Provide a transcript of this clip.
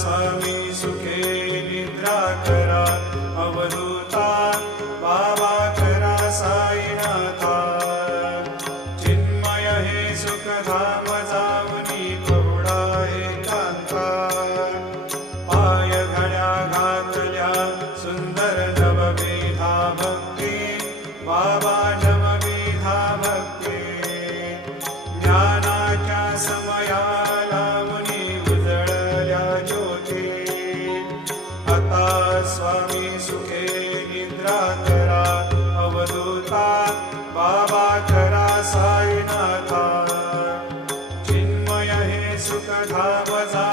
स्वामी सुखे निद्रा करा अवधूता बाबा करा साईनाथा चिन्मय हे सुखधाम जाऊनी पहुडा एकांता पाय घड्या घातल्या सुंदर नवविधा भक्ती बाबा नवविधा भक्ती ज्ञानाच्या समयाला मुनी उजळल्या ज्योती आता स्वामी सुखे निद्रा करा अवधूता बाबा करा साईनाथा चिन्मय हे सुखधाम जा